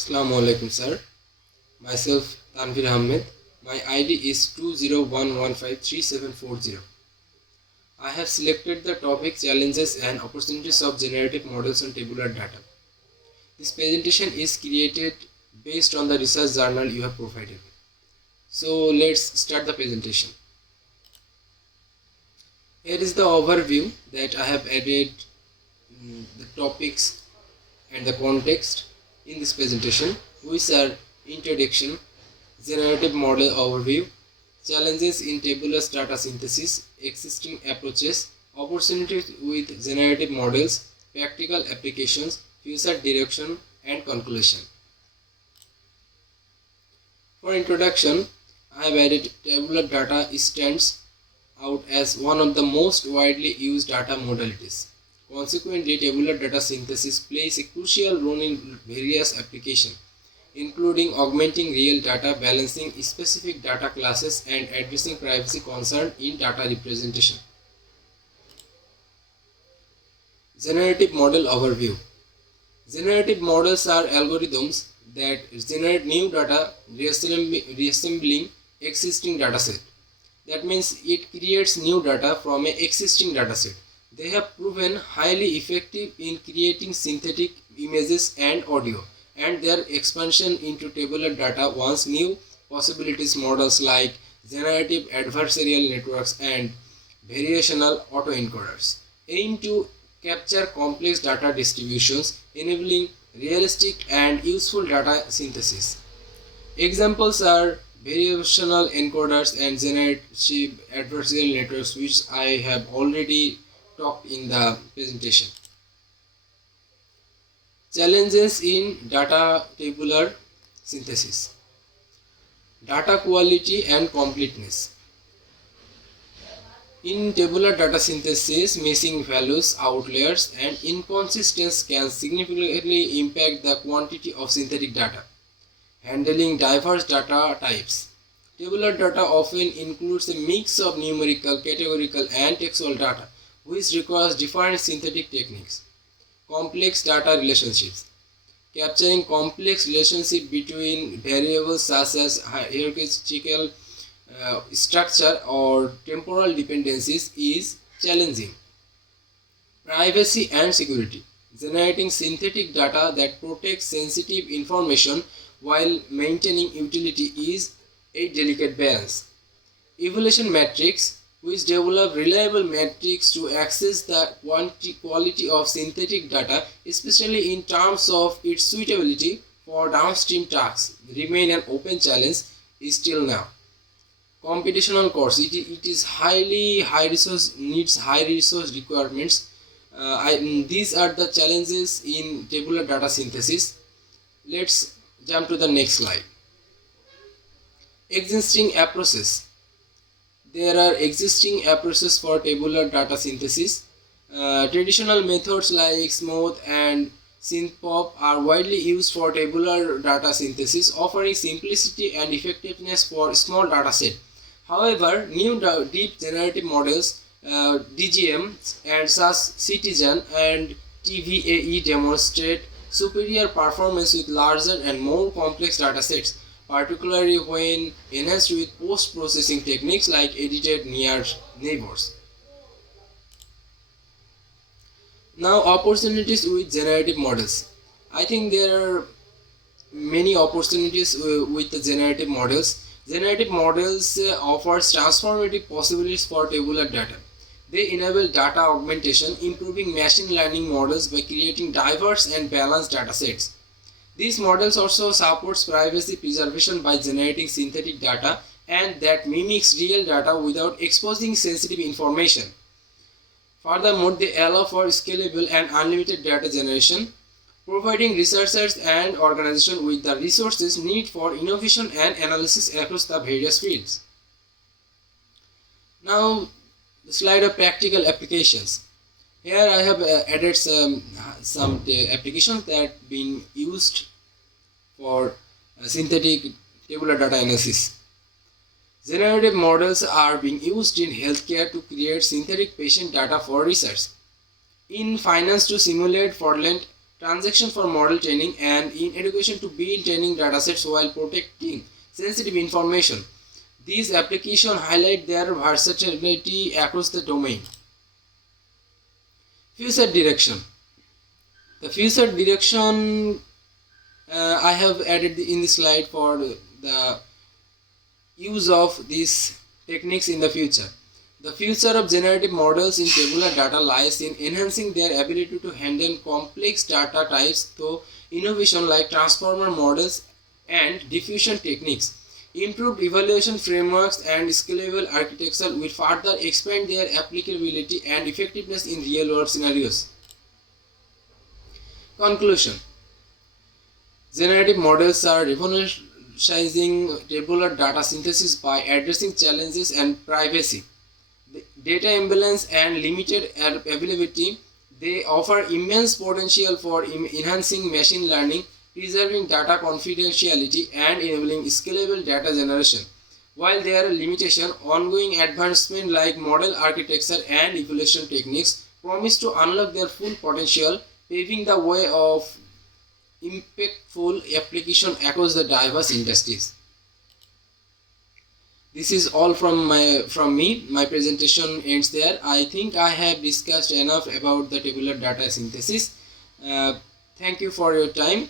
Assalamu alaikum sir. Myself Tanvir Ahmed. My ID is 201153740. I have selected the topic challenges and opportunities of generative models on tabular data. This presentation is created based on the research journal you have provided. So let's start the presentation. Here is the overview that I have added the topics and the context in this presentation, which are introduction, generative model overview, challenges in tabular data synthesis, existing approaches, opportunities with generative models, practical applications, future direction, and conclusion. For introduction, I have added tabular data stands out as one of the most widely used data modalities. Consequently, tabular data synthesis plays a crucial role in various applications, including augmenting real data, balancing specific data classes, and addressing privacy concerns in data representation. Generative model overview. Generative models are algorithms that generate new data reassembling existing dataset. That means it creates new data from an existing dataset. They have proven highly effective in creating synthetic images and audio, and their expansion into tabular data wants new possibilities. Models like generative adversarial networks and variational autoencoders aim to capture complex data distributions, enabling realistic and useful data synthesis. Examples are variational encoders and generative adversarial networks, which I have already talked in the presentation. Challenges in data tabular synthesis. Data quality and completeness. In tabular data synthesis, missing values, outliers, and inconsistencies can significantly impact the quantity of synthetic data. Handling diverse data types. Tabular data often includes a mix of numerical, categorical, and textual data, which requires different synthetic techniques. Complex data relationships. Capturing complex relationships between variables such as hierarchical structure or temporal dependencies is challenging. Privacy and security. Generating synthetic data that protects sensitive information while maintaining utility is a delicate balance. Evaluation metrics, which develop reliable metrics to assess the quality of synthetic data, especially in terms of its suitability for downstream tasks, remain an open challenge still now. Computational cost. It is needs high resource requirements. These are the challenges in tabular data synthesis. Let's jump to the next slide. Existing approaches. There are existing approaches for tabular data synthesis. Traditional methods like smooth and synthpop are widely used for tabular data synthesis, offering simplicity and effectiveness for small dataset. However, new deep generative models, DGM, and such Citizen and TVAE demonstrate superior performance with larger and more complex datasets, particularly when enhanced with post-processing techniques like edited near neighbors. Now, opportunities with generative models. I think there are many opportunities with the generative models. Generative models offers transformative possibilities for tabular data. They enable data augmentation, improving machine learning models by creating diverse and balanced datasets. These models also supports privacy preservation by generating synthetic data and that mimics real data without exposing sensitive information. Furthermore, they allow for scalable and unlimited data generation, providing researchers and organizations with the resources needed for innovation and analysis across the various fields. Now, the slide of practical applications. Here I have added some applications that being used for synthetic tabular data analysis. Generative models are being used in healthcare to create synthetic patient data for research. In finance to simulate fraudulent transaction for model training, and in education to build training datasets while protecting sensitive information. These applications highlight their versatility across the domain. Future direction. The future direction I have added in the slide for the use of these techniques in the future. The future of generative models in tabular data lies in enhancing their ability to handle complex data types through innovation like transformer models and diffusion techniques. Improved evaluation frameworks and scalable architecture will further expand their applicability and effectiveness in real-world scenarios. Conclusion. Generative models are revolutionizing tabular data synthesis by addressing challenges and privacy, data imbalance, and limited availability. They offer immense potential for enhancing machine learning, preserving data confidentiality, and enabling scalable data generation. While there are limitations, ongoing advancement like model architecture and evaluation techniques promise to unlock their full potential, paving the way of impactful application across the diverse industries. This is all from me. My presentation ends there. I think I have discussed enough about the tabular data synthesis. Thank you for your time.